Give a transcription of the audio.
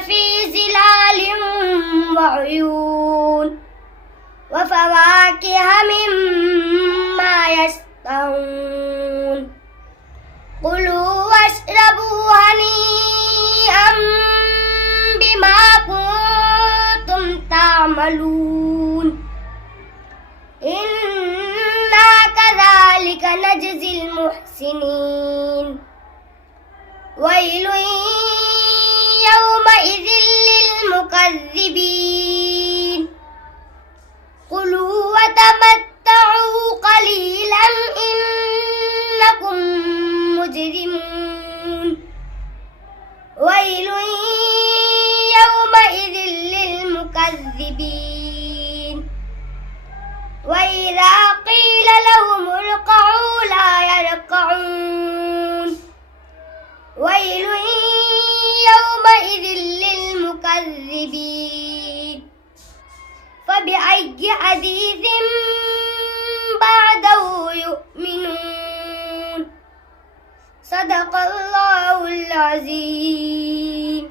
في ظلال وعيون وفواكه مما يشتهون كلوا واشربوا هنيئا بما كنتم تعملون إنا كذلك نجزي المحسنين ويل يومئذ للمكذبين كلوا وتمتعوا قليلا إنكم مجرمون ويل يومئذ للمكذبين وإذا قيل لهم اركعوا لا يركعون ويل يومئذ للمكذبين فبأي حديث بعده يؤمنون صدق الله العظيم.